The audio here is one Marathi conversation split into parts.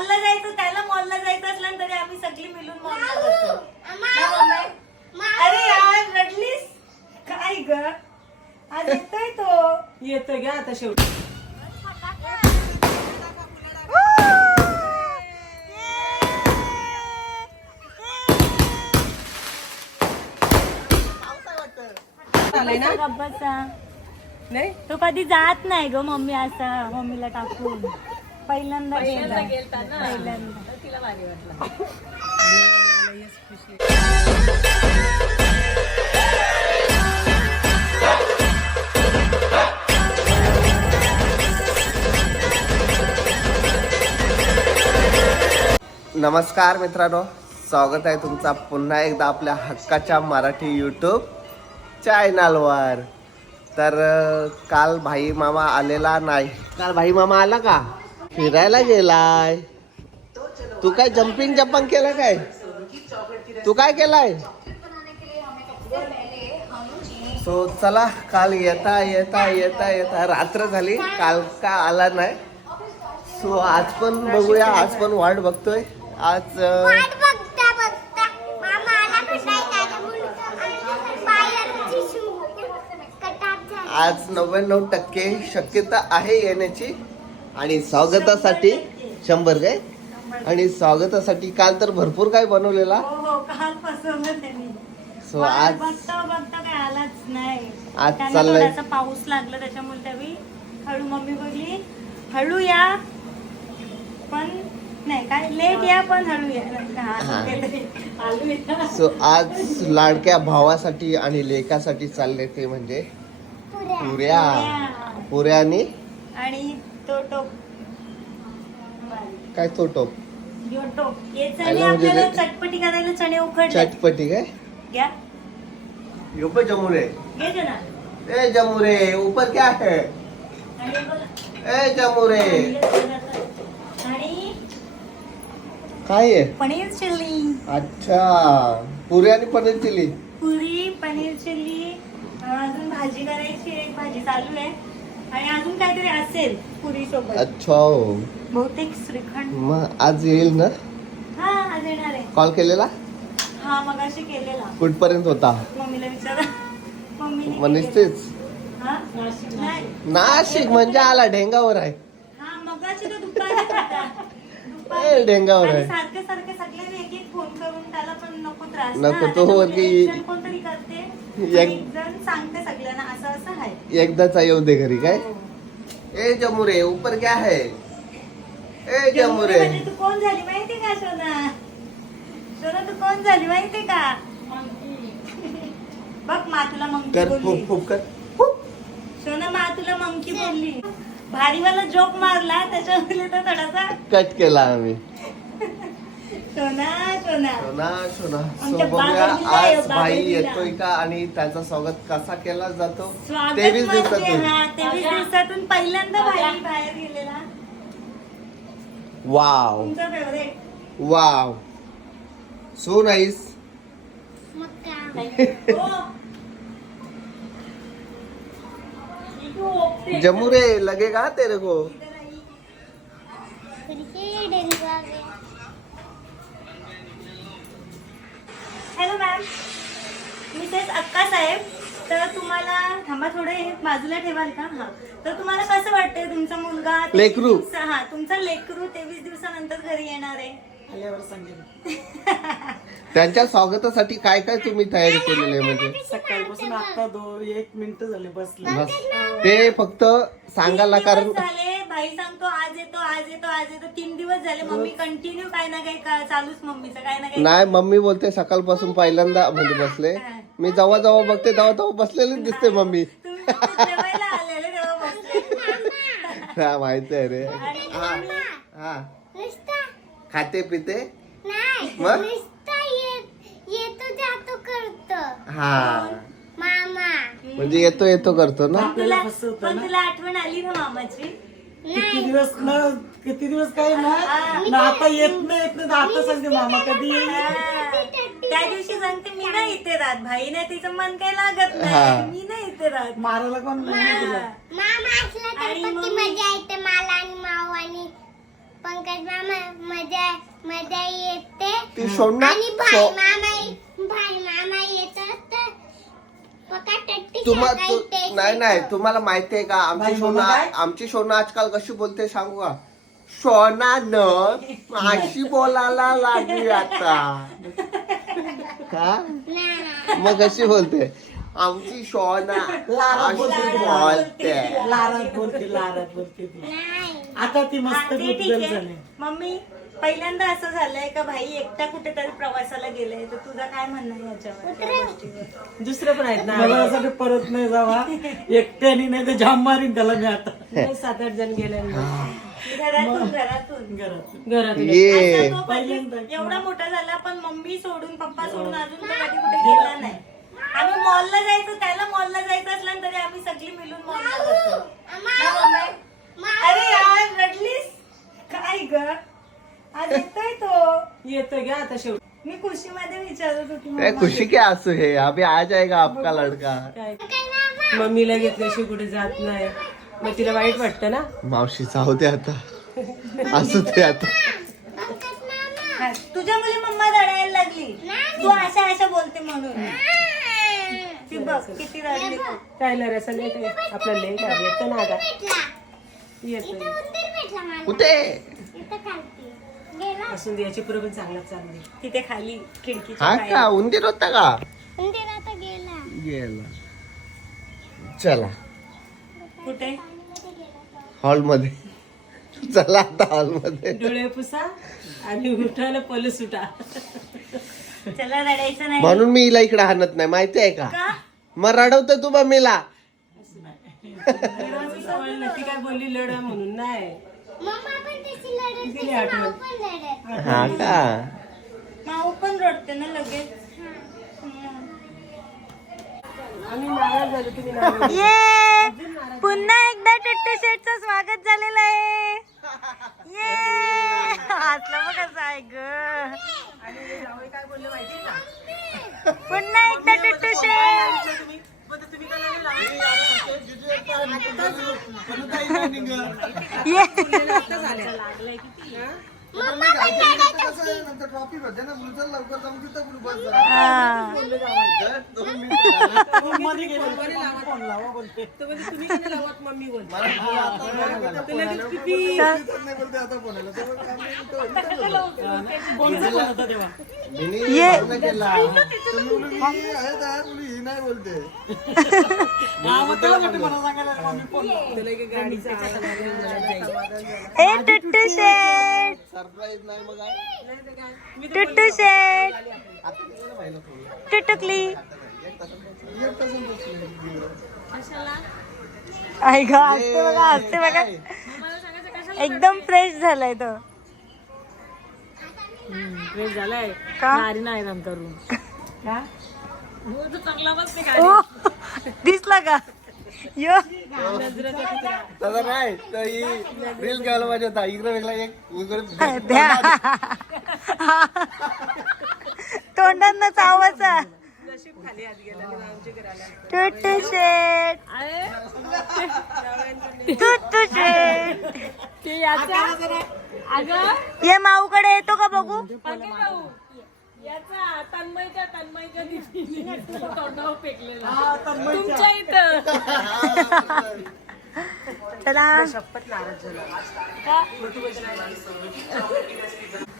मॉलला जायचं त्याला मॉलला जायचं असलं तरी आम्ही सगळी मिळून मॉलला जातो? अरे यार रडलीस? काय ग? आज येतोय तो. येतो घ्या आता शेवटी. आलंय ना? गप्पाचा नाही? तो कधी जात नाही ग मम्मी असा मम्मीला टाकून. पहिल्यांदा गेला. पहिल्यांदा. तिला भारी वाटलं. नमस्कार मित्रांनो स्वागत आहे तुमचा पुन्हा एकदा आपल्या हक्काच्या मराठी यूट्यूब चॅनलवर तर काल भाई मामा आलेला नाही. काल भाई मामा आला का? फिरायला गेलाय. तू काय जम्पिंग जम्पंग केलं काय? तू काय केलाय? सो चला काल येता येता येता येता. रात्र झाली. काल का आला नाही. सो आज पण बघूया. आज पण वाट बघतोय. आज आज नव्याण्णव टक्के शक्यता आहे येण्याची. आणि स्वागतासाठी शंभर काय? आणि स्वागतासाठी काल तर भरपूर काय बनवलेला? हो हो सो आज आज चाललंय. पाऊस लागला त्याच्यामुळे त्यावेळी हळू मम्मी बोलली हळू या. पण नाही काय लेट या पण हळू. सो आज लाडक्या भावासाठी आणि लेकासाठी चालले ते म्हणजे पुऱ्या. पुऱ्या. आणि तो टोप. काय तो टोप? यो टोप. हे चणे आलं म्हणजे आपल्याला ते- चटपटी करायला चणे उकडले. चटपटी काय? घ्या. यो पण जमुरे. घे ना. ए जमुरे ऊपर क्या है? आणि हे बघा. ए जमुरे. आणि काय आहे पनीर चिल्ली. अच्छा. पुरी आणि पनीर चिली पुरी पनीर चिल्ली. अजून भाजी करायची एक भाजी चालू आहे. आणि अजून काहीतरी असेल पुरी सोबत अच्छा हो. बहुतेक श्रीखंड मग आज येईल ना हा आज येणार आहे कॉल केलेला हा मगाशी केलेला कुठपर्यंत होता मम्मीला विचारा मम्मीने मग केलेला. निसतेच हा? नाही. नाशिक म्हणजे आला ढेंगावर आहे हा मगाशी तो दुपारी होता. दुपारी. ए, डेंगावर आणि आहे. सारखे सारखे सगळ्यांनी एक एक फोन करून त्याला पण नको त्रास नको, ना. तो वरती- जण कोणतरी करते एक- एक जण सांगते सगळ्यांना असं असं आहे. एकदाचा येऊ दे घरी काय? हो. ए जमुरे ऊपर क्या है? ए जमुरे म्हणजे तू कोण झाली माहिती का सोना? सोना तू कोण झाली माहिती का? बघ मा तुला मंकी कर बोलली. फुक फुक कर. सोना मा तुला मंकी बोलली. भारीवाला जोक मारला त्याच्यामुळे तो थोडासा कट केला आम्ही. सोना सोना. सोना सोना. सो बघूया आज भाई. येतोय का आणि त्याचं स्वागत कसा केला जातो? तेवीस म्हणजे दिवसातून. तेवीस दिवसातून पहिल्यांदा भाई बाहेर गेलेला. वाव. वाव. So nice. हो. जमुरे लगेगा तेरे को? हॅलो मॅम मिसेस अक्का साहेब. तर तुम्हाला थांबा थोडं हे बाजूला ठेवाल का? हा. तर तुम्हाला कसं वाटतंय तुमचा मुलगा लेकरू. हा तुमचा लेकरू तेवीस दिवसानंतर घरी येणार आहे? आल्यावर सांगेल त्यांच्या स्वागतासाठी काय काय तुम्ही तयारी केलेली आहे म्हणजे? सकाळपासून आता दोन एक मिनिट झाले बसले. बस. ते फक्त सांगायला कारण झाले भाई सांगतो आज येतो आज येतो आज येतो. तीन दिवस झाले मम्मी कंटिन्यू काय ना काही का- चालूच मम्मीचं काय ना काही नाही मम्मी बोलते सकाळपासून पहिल्यांदा म्हणजे बसले. मी जेव्हा जेव्हा बघते तेव्हा तेव्हा बसलेलीच दिसते मम्मी. तुम्ही फक्त जेवायला आलेले तेव्हा बसले हा माहिती आहे रे. आणि हा. हा. खाते पिते नाही मग? नुसता येत येतो जातो करतो. हा. मामा. म्हणजे येतो येतो करतो ना? तुला आपल्याला फसवतं पण ना. तुला आठवण आली ना मामाची? किती दिवस न किती दिवस काय ना? ना आता येत नाही येत नाही तर आता सांगते मामा कधी. येईल हा. त्या दिवशी सांगते मी नाही इथे राहत भाई नाही तिचं मन काही लागत हा. नाही मी नाही इथे राहत. मारायला कोण नाही ना तुला? मामा असला तर आणि येते मला आणि माऊ आणि पंकज मामा मजा मजा येते. ती सोडणार? आणि भाई सो- मामा भाई मामा येतात तर पका टट्टी तुम्हा सांगायचे. तु- नाही नाही तुम्हाला माहिती आहे का? आमची सोना काय? आमची सोना आजकाल कशी बोलते सांगू का? सोना न अशी बोलायला लागली आता. का? नाही. मग कशी बोलते? आमची लारा अशी बोलते. बोलते लारात बोलते लारात बोलते ती. आता ती हा, मस्त ते ठीक गुजल आहे. झाली. मम्मी पहिल्यांदा असं झालंय का भाई एकटा कुठेतरी प्रवासाला गेलाय तर तुझं काय म्हणणं आहे याच्यावर या गोष्टीवर? दुसरं पण आहेत ना. मला असं वाटतं परत नाही जावा. एकट्याने नाही तर जाम मारीन त्याला मी आता. नाही, सात आठ जण गेले घरातून घरातून. घरात घरातून. ये. असा तो कधी एवढा मोठा झाला पण मम्मी सोडून पप्पा सोडून अजून तो कधी कुठे गेला नाही. आम्ही मॉलला जायचं त्याला मॉलला जायचं असलं तरी आम्ही सगळी मिळून मॉलला जातो अरे यार रडलीस? काय ग? आज येतोय तो. येतो घ्या आता शेवटी मी खुशीमध्ये विचारत होती. खुशी के आंसू है? अभी आ जाएगा आपका लड़का? काय? मम्मीला घेतल्याशिवाय कुठे जात नाही. मग तिला वाईट वाटतं ना? मावशी जाऊ दे आता. असू दे आता. हा, तुझ्या मुली मम्मा रडायला लागली. तू अशा अशा बोलते म्हणून. बघ किती रडली तू. काय नाही असं नाही काय आपलं लेट आहे येतं ना आता. येतो. कुठे? असून दे, याची पुरं पण चांगलं चालली. तिथे खाली हा बाहेर. का उंदीर होता का? उंदीर आता गेला. गेला. चला. कुठे? हॉलमध्ये चला आता हॉलमध्ये डोळे पुसा आणि उठायला पल सुटा चला रडायचं नाही. म्हणून मी हिला इकडे हाणत नाही. माहिती आहे का? का? मग रडवतं तू मम्मीला सवय नाही ती काय बोलली लढ म्हणून नाही मम्मा पण तशी लढत दिली आठवण. माऊ पण लढत हा का माऊ पण रडते ना लगेच आम्ही नाराज झालो तुम्ही नाराज ये पुन्हा एकदा टुट्टू शेठचं स्वागत झालेलं आहे ये! हसलं बघ कसं आहे ग. काय बोलले माहिती का? पुन्हा एकदा टुट्टू तुम्ही. का नाही लावत मम्मी बोलते तर लगेच पिपी कोणचा फोन होता तेव्हा ये. हा, मग त्याला वाटतं मला सांगायला मम्मी फोन लावा. त्याला एक गाडीचा आवाज आला, मला जायचं. ए टुट्टू शेट सरप्राईज नाही मग काय? टुट्टू शेट टुटुकली. आई ग हसते बघा हसते बघा. एकदम फ्रेश झालाय तो. फ्रेश झालाय. का? नारी नाही राम करून का? ओ, दिसला का? यो. तसं नाही तर ही रील घ्यायला पाहिजे होता. इकडे वेगळा एक इकडे द्या. तोंडांना चावाचा नशीब खाली आत गेला आणि आमच्या घराला. टुट्टू शेट. टुट्टू शेट. ये माऊकडे येतो का बघू? याचा तन्मयच्या तन्मयच्या दिदीने तोंडावर फेकलेला. हा, तर मग तुमच्या इथं. चला. शपथ नाराज झाला.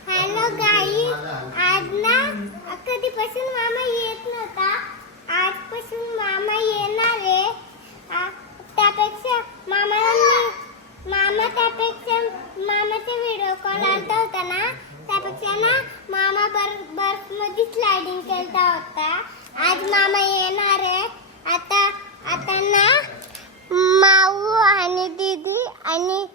हॅलो गाई आज ना कधीपासून मामा येत नव्हता? आजपासून मामा येणार आहे. आ, त्यापेक्षा मामाला मी मामा त्यापेक्षा मामाचा व्हिडिओ कॉल आलता होता ना? त्यापेक्षा ना मामा बर्फ बर्फमध्ये स्लायडिंग केलता होता. आज मामा येणार आहे. आता आता ना माऊ आणि दीदी आणि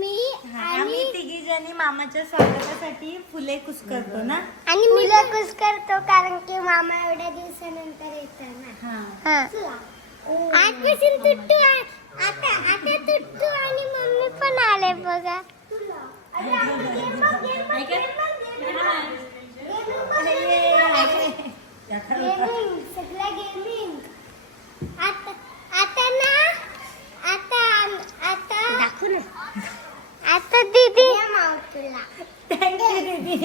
मी आम्ही आणि तिघी जणी मामाच्या स्वागतासाठी फुले कुस करतो ना? आणि मुलं खुश करतो कारण की मामा एवढ्या दिवसानंतर येतो ना. हा. आजपासून तुट्टू आ- आता आता तुट्टू आणि मम्मी पण आले बघा. आता आता ना आता आता दाखव ना आता दीदी. थँक्यू दीदी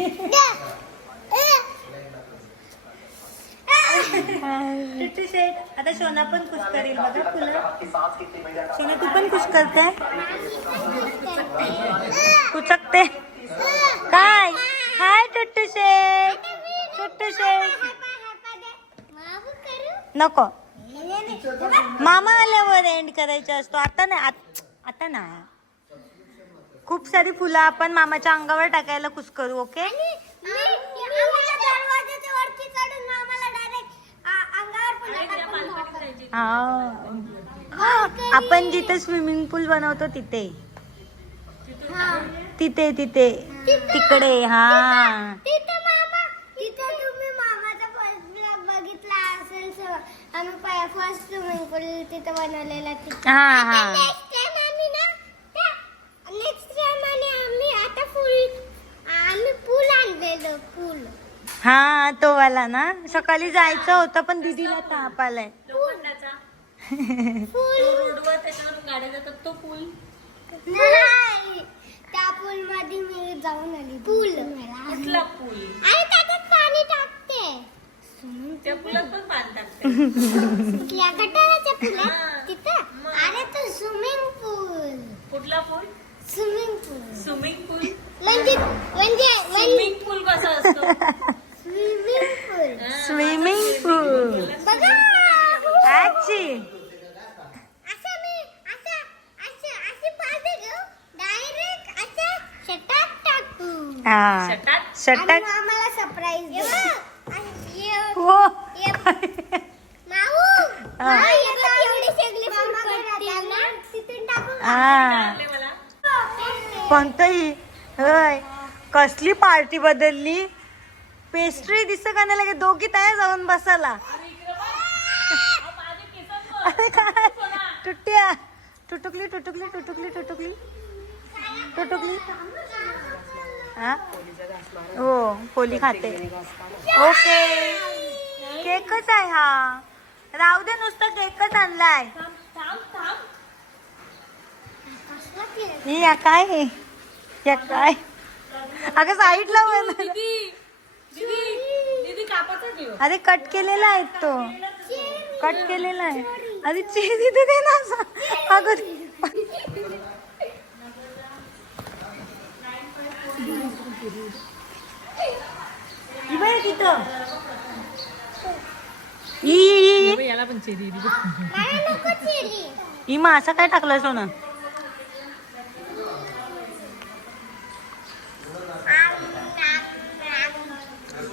शेट आता सोना पण खुश करेल बघा फुलं. सोना तू पण खुश करताय? कुचकते काय? हाय टुट्टू शेट टुट्टू शेट नको. मामा आल्यावर एंड करायचा असतो. आता नाही आत- आता नाही. खूप सारी फुलं आपण मामाच्या अंगावर टाकायला कुस करू ओके? हा. आपण जिथे स्विमिंग पूल बनवतो तिथे. तिथे तिथे. तिकडे हा. तिथे मामा तिथे तुम्ही मामाचा फर्स्ट ब्लॉग बघितला असेल सर आम्ही फर्स्ट स्विमिंग पूल तिथे बनवलेला तिथे हा हा. नेक्स्ट टाइम आम्ही ना नेक्स्ट टाइम आणि आम्ही आता फुल आम्ही पूल आणलेलो पूल हा तो वाला ना. सकाळी जायचं होतं पण दीदीला ताप आलाय. रोडवर त्याच्यावर गाड्या जातात तो पूल. नाही त्या पूल मध्ये मी जाऊन आली. पूल. कुठला पूल? आणि त्याच्यात पाणी टाकते. त्या पुलात पण पाणी टाकते. कुठल्या गटाराच्या पुलात? तिथं? अरे तो स्विमिंग पूल कुठला पूल? स्विमिंग पूल स्विमिंग पूल म्हणजे म्हणजे स्विमिंग पूल कसा असतो? स्विमिंग पूल स्विमिंग पूल बघा! ऍक्ची असं मी असं असं अशी पाहिजे घेऊ डायरेक्ट असं शटात टाकू हा. षटक आम्हाला सरप्राईज देऊ हो माऊ हा. माऊ, हे. बघ, एवढी सगळी फुलपट्टी ना, तिथून टाकू हा. आणले मला कोणतंही. होय. कसली पार्टी बदलली? पेस्ट्री दिसत का नाही लगे दोघी तयार जाऊन बसायला. अरे काय? टुट्ट्या टुटुकली टुटुकली टुटुकली टुटुकली टुटुकली हा? हो पोली खाते. ओके. केकच आहे हा. राहू दे नुसतं केकच आणलाय. ही या काय हे? या काय? अगं साईडला अरे कट केलेला आहे तो. कट केलेला आहे. अरे चेरी दे ना. अगं तिथं. ई. याला पण चेरी मग असं काय टाकलं सोनं?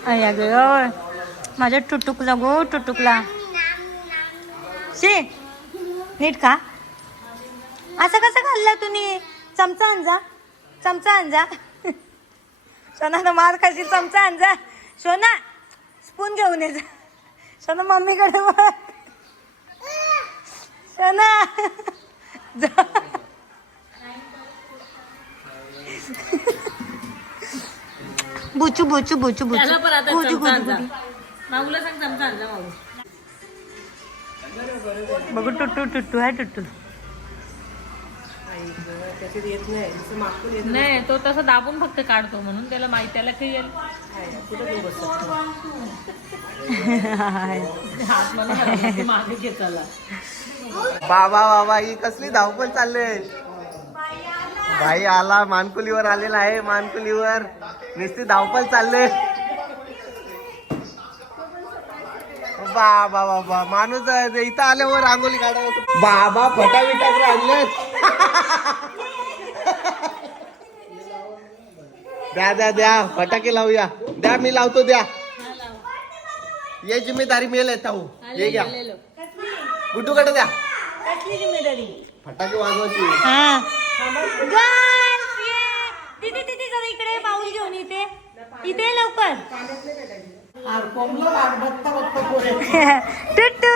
अया ग माझ्या टुटुकला गो टुटुकला. शे नीट का असं कसं खाल्लं तुम्ही? चमचा आणजा चमचा आणजा सोना ना मार खाशील चमचा आणजा सोना स्पून घेऊन ये जा. सोना मम्मीकडे बघ. सोना. जा. बुचू बुचू बुचू बुचू. माऊला सांग चमचा आणजा माऊ बघू टुट्टू टुट्टू आहे टुट्टू त्याच्यात येत नाही जसं मागून येत नाही तो तसा दाबून फक्त काढतो म्हणून त्याला माहिती त्याला काही येईल कुठं मागे बाबा बाबा ही कसली धावपळ चालले भाई आला मानकुलीवर आलेला आहे मानकुलीवर. नुसती धावपळ चालले बाबा बाबा. माणूस इथं आल्यावर रांगोली काढायला बाबा फटाफिटाक आणले द्या द्या द्या. फटाके लावूया. द्या मी लावतो द्या. ये जिम्मेदारी मेल येत हो ये घ्या. गुड्डूकडे द्या. फटाके वाजवायची. इकडे पाऊल घेऊन इथे. इथे लवकर. टुट्टू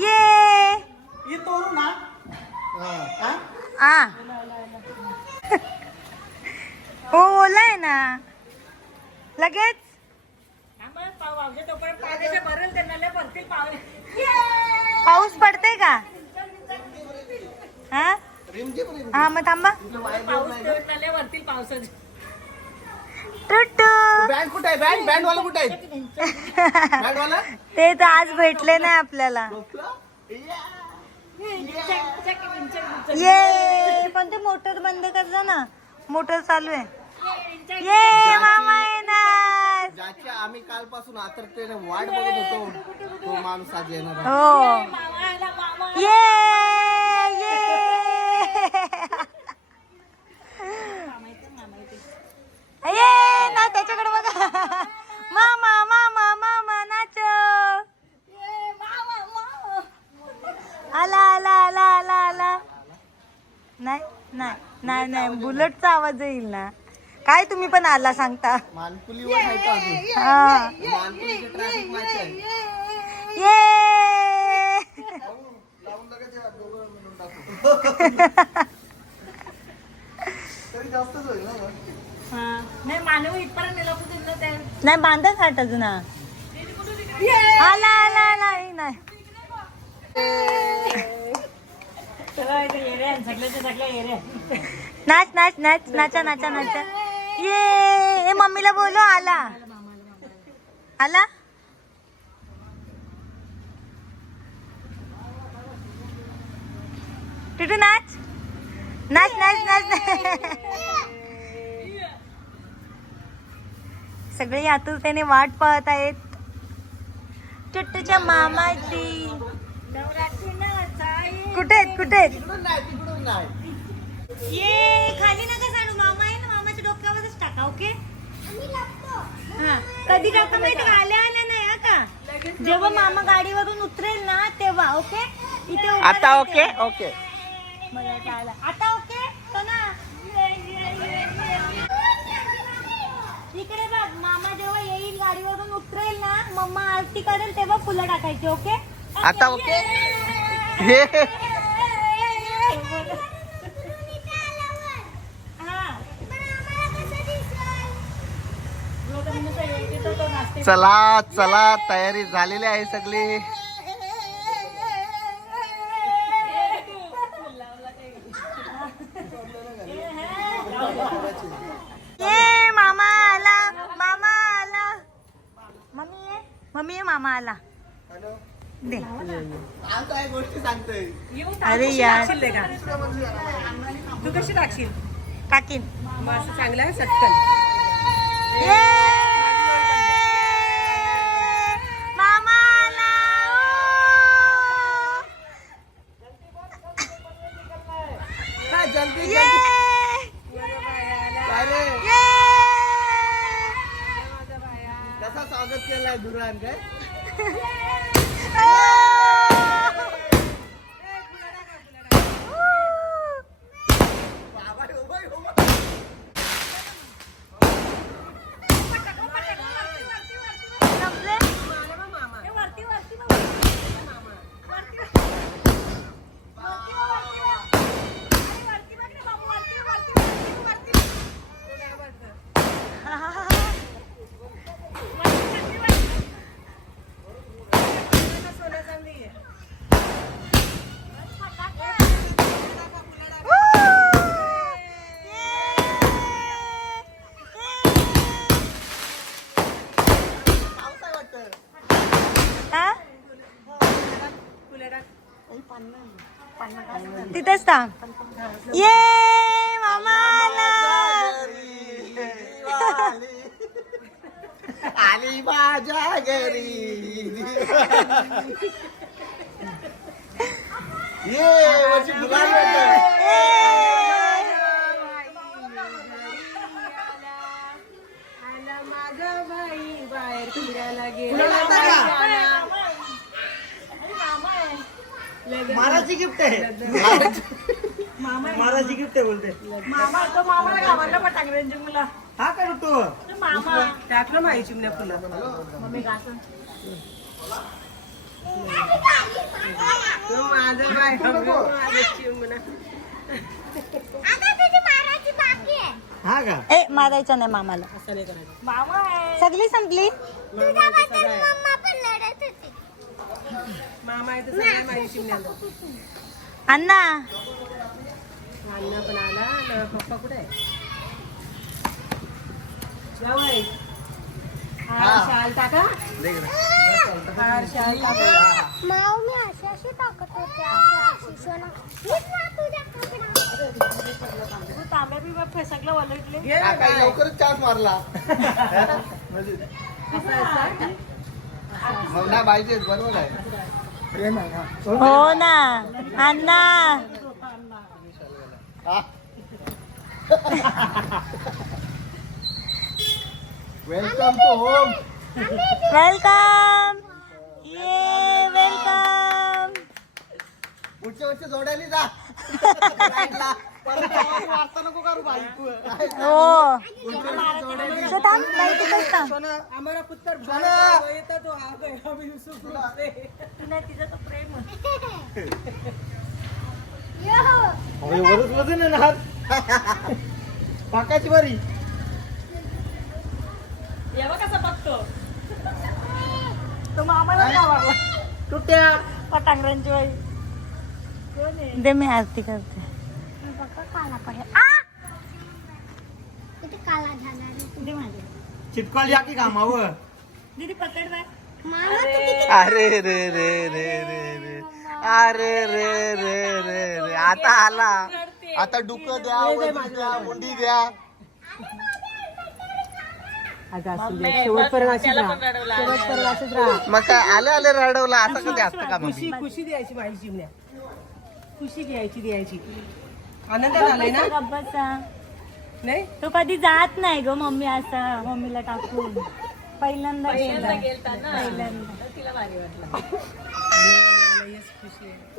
ये? आ हो ओलाय ना लगेच पाऊस पडते का हा हा मग थांबा वरती पावसाचे बँड कुठे बँड बँड वाला कुठे आहे? बँड वाला ते तर आज भेटले नाही आपल्याला. ये पण ते मोटर बंद कर जा ना. मोटर चालू आहे. ये मामा येणार. ज्याची आम्ही कालपासून आतरतेने वाट बघत होतो तो माणूस आज येणार. हो. ये ये. ये ना त्याच्याकडे बघा. मामा मामा मामा नाच. आला आला आला आला आला. नाही नाही नाही नाही बुलेटचा आवाज येईल ना. काय तुम्ही पण आला सांगता. मानकुलीवर आहे तो अजून? हा. मानकुलीचे ट्रॅफिक मॅच आहे. ये. तरी जास्तच होईल ना मग. नाही मानव इथपर्यंत नेला कुठे दिलं ते नाही बांधत अजून. हा. आला आला आला. हे नाही. नाच नाच नाच नाचा नाचा नाचा. ये ए मम्मीला बोलो आला. आला? टिटू नाच. नाच नाच नाच. सगळे आतुरतेने वाट पाहत आहेत. टिट्टूच्या मामाची कुठे आहेत? कुठे आहेत? तिकडून नाही तिकडून नाही. ये खाली नका सांडू मामा आहे ना मामाच्या डोक्यावरच टाका ओके? हा. कधी टाका माहिती का? आल्या आल्या नाही हा का? जेव्हा मामा गाडीवरून उतरेल ना तेव्हा ओके? इथे आता ओके. ओके. आता आला. आता ओके तो ना इकडे बघ मामा जेव्हा येईल गाडीवरून उतरेल ना मम्मा आरती करेल तेव्हा फुलं टाकायची ओके? आता ओके? चला चला तयारी झालेली आहे सगळी ये मामा आला मामा आला मम्मी ये मम्मी ये मामा आला दे. अरे यार. का? तू कशी टाकशील टाकीन. मग असं चांगलं आहे सटकन ये मामा आला काय जल्दी ये काय रे ये कसा स्वागत केलाय दुरान काय बाबा उभा आहे, उभा आहे. संपले? पाऊस आहे वाटतं. हा? तिथेच थांब ये मामा आला आली माझ्या घरी. ये माझा बाई बाहेर फिरायला कुणाला महाराजची गिफ्ट आहे. महाराजची गिफ्ट आहे बोलते. मामा तो मामाला गावाला पण टाकलं हा का तू मामा. टाकलं माही चिमण्या फुलं. माझं बाय. तुझी मारायची बाकी आहे. हा का? ए मारायचं नाही मामाला. असं नाही करायचं. मामा सगळी संपली? तुझ्याबद्दल मम्मा पण लढत होती. मामा आहे तर सगळ्या माही चिमण्या अण्णा. अण्णा पण आला. पप्पा कुठे आहे. जावई हार शाल टाका. हार शाल टाका. माव मी अशी अशी टाकत होते अशी अशी सोना मीच ना तुझ्या कपडा तांब्या बिब्या फेसकला वलटले. घे ना काय काय. लवकरच चान्स मारला. मग नाही पाहिजे बरोबर आहे. हो ना. अण्णा. वेलकम टू होम वेलकम ये वेलकम पुढच्या वर्षी जोडायला जा. हो थांब थांब आम्हाला पुत्र तो आ गया अभी यूसुफ से. तुला तिचं तर प्रेम होतं. यो वजन आहे ना हात पाकाची बारी तो मामाला नाव आवडला. तुट्या पटांगरांची बाई दे मी आरती करते काला पडला आ किती काला झाला रे दे माझे चिटकॉल या की कामावर. दीदी पकड बाय मामा तू किती अरे रे रे रे रे रे अरे रे रे रे रे. आता आला. आता डुकं द्या वजन द्या मुंडी द्या. आता असू दे शेवटपर्यंत अशीच राहा. शेवटपर्यंत अशीच राहा. मग काय आले आले रडवला. आता कधी असतं का मग खुशी खुशी द्यायची माझी चिमण्या खुशी घ्यायची द्यायची. आनंदात आलाय ना? गप्पाचा नाही नाही? तो कधी जात नाही ग मम्मी असा मम्मीला टाकून. पहिल्यांदा गेला. पहिल्यांदा.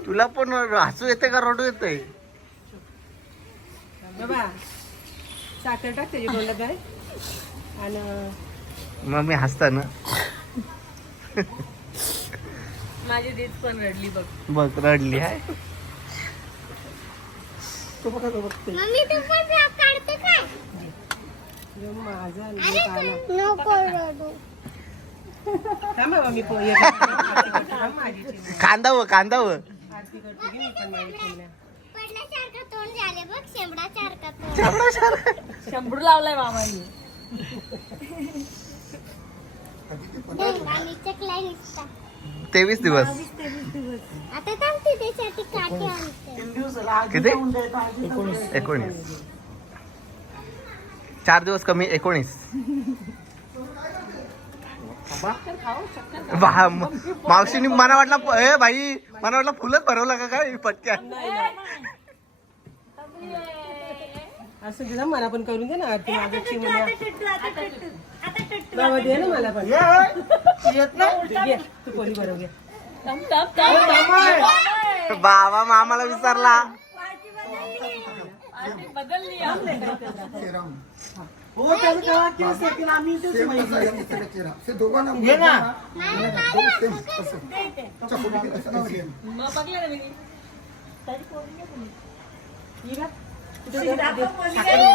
तुला पण हसू येते का रडू येते बाबा साखर टाक त्याच्या तोंडात काय आणि मग मी हसता ना माझी दीद पण रडली बघ. बघ रडली आहे मम्मी तू. पण राग काढते काय? जो माझा. नको रडू. थांब हे माझी चिमण्या. कांदा व कांदा व आरती करते की मी पण माझी चिमण्या? पडल्यासारखं तोंड झाले बघ शेंबडासारखं तोंड. शंभर लावलाय मामाने. चकला निसता. तेवीस दिवस. आता थांबते त्यासाठी काठी आणते. किती? एकोणीस. चार दिवस कमी एकोणीस. म- मावशीनी मला वाटलं ए भाई मला वाटलं फुलच भरवलं का काय? पटक्या. असं ना मला पण करून दे ना बाबा दे ना मला पण. घे, तू पोळी बरोबर घे. बाबा मामाला विसरला. हो त्याचं तेव्हा केस आहे की आम्ही तेच माहिती घे ना नाही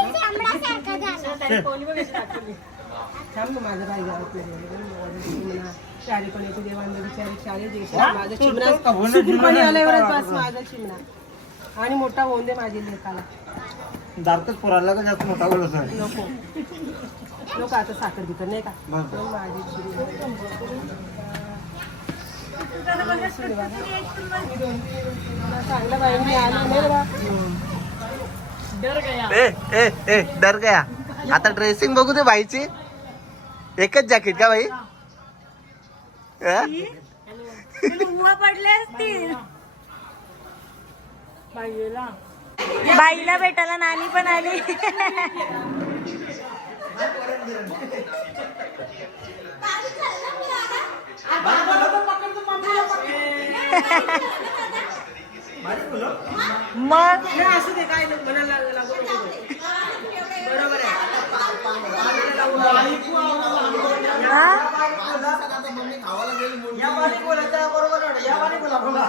मला शेंबडासारखं झालं थांब ना माझं काय गावात चिमणा शाळे पण येते देवांना बिचारे शाळे देशात माझा चिमणा सुखरूपणे आल्यावरच बस माझा चिमणा. आणि मोठा होऊन दे माझ्या लेखाला दारकच पोराला का जास्त मोठा बोलत आहे नको. नको आता साखर बिकर नाही का? माझी चिमणा. चांगलं बाई मी आलो नाही बा. ए ए ए डर गया. आता ड्रेसिंग बघू दे बाईची. एकच जॅकेट का? उभा पडले असतील बाईला भेटायला नानी पण आली मग असू दे काय नाही मनाला लागू नको ते. बरोबर आहे हा? या बारी बोला त्या बरोबर आहे. या बारी बोला बोला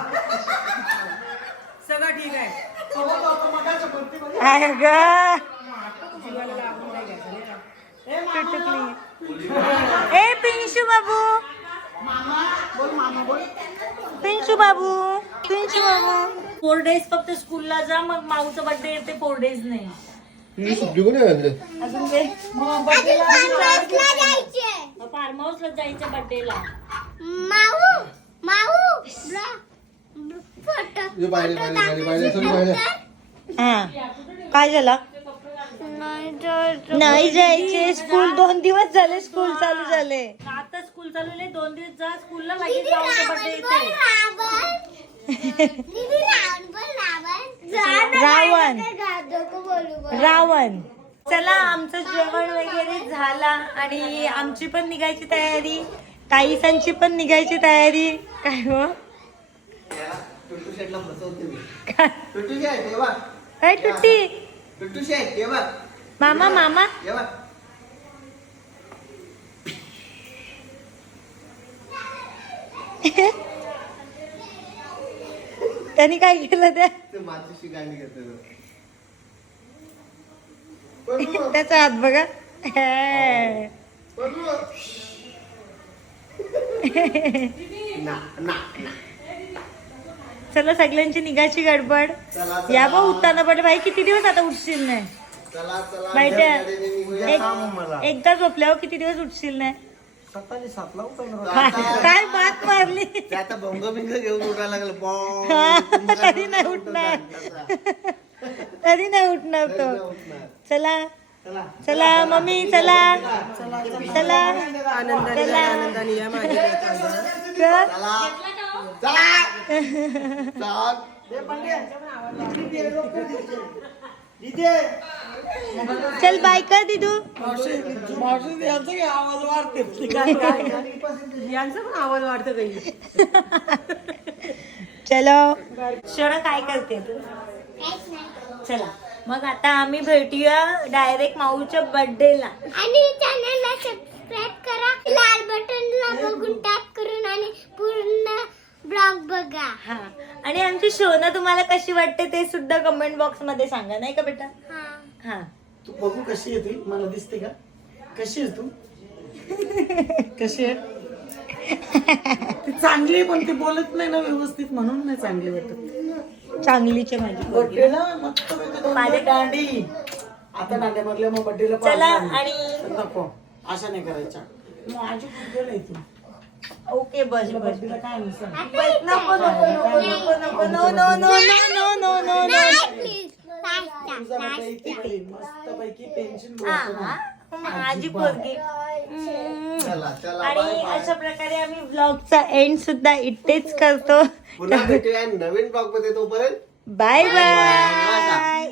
सगळं ठीक आहे सोबत होतो मगाच्या आहे ग. ए पिंशू बाबू. मामा बोल मामा बोल पिंशू बाबू. पिंशू बाबू. फोर डेज फक्त स्कूलला जा मग माऊचा बर्थडे येते फोर डेज नाही. सुट्टी कोणी आणली? अजून ते फार्महाऊसला जायचे. फार्म हाऊसला जायचं बर्थडेला माऊ माऊ ब्ला- फोटो हे बाहेर, बाहेर, बाहेर, बाहेर, चल बाहेर. हा. काय झालं? नाही जायचं. नाही स्कूल दोन दिवस झाले स्कूल चालू झाले. आता स्कूल चालू झाले? दोन दिवस जा स्कूलला लगेच रावण रावण. दीदी रावण बोल, रावण. जा ना, रावण. नाही तर गाजो को बोलू बोल. रावण. चला आमचं जेवण वगैरे झाला आणि आमची पण निघायची तयारी. काहीसांची पण निघायची तयारी. काय हो. काय? टुट्टू टुटू ये बघ मामा मामा. ये बघ त्यांनी काय केलं ते गाणी त्याचा हात बघा. ना ना. चला सगळ्यांची निघायची गडबड. चला, या चला. बा उठताना पण बाई किती दिवस आता उठशील नाही? चला, चला. एक- एकदा झोपल्यावर किती दिवस उठशील नाही? सकाळी सातला उठायला काय बात मारली? ते आता भंग बिंग घेऊन उठायला लागलं. पॉं. तुम्ही काय तरी नाही उठणार. तरी नाही उठणार तो. चला. चला. चला मम्मी चला. चला चला. आनंदाने लेकांना. चल. बाय कर दिदू. यांचं काय आवाज वाढते यांचा पण आवाज वाढतो काही चलो. क्षण काय करते तू. चला. मग आता आम्ही भेटूया डायरेक्ट माऊच्या बर्थडेला आणि चॅनलला सबस्क्राईब करा. लाल बटनला बघून टॅप करून आणि पूर्ण ब्लॉग बघा हा. आणि आमची शोना तुम्हाला कशी वाटते ते सुद्धा कमेंट बॉक्समध्ये सांगा नाही का बेटा? हा. हा. तू बघू कशी आहे ती मला दिसते का? कशी आहे तू? कशी आहे? ती चांगली आहे पण ती बोलत नाही ना व्यवस्थित म्हणून नाही चांगली वाटत. चांगलीचे माझी पोरगी. बड्डेला मस्त पैकी दोन माझे दोन दांडी. आता दांड्या मारल्या मग बड्डेला चला. आणि नको. अशा नाही करायच्या. माझी पूजा नाही तू. ओके बस बस. काय बस नको नको नको नको नको no no no no no no no. No माझी पोरगी. आणि बाय बाय. अशा प्रकारे आम्ही ब्लॉगचा एंड सुद्धा इथेच करतो. पुन्हा भेटूया नवीन ब्लॉगमध्ये तोपर्यंत. Bye bye. बाय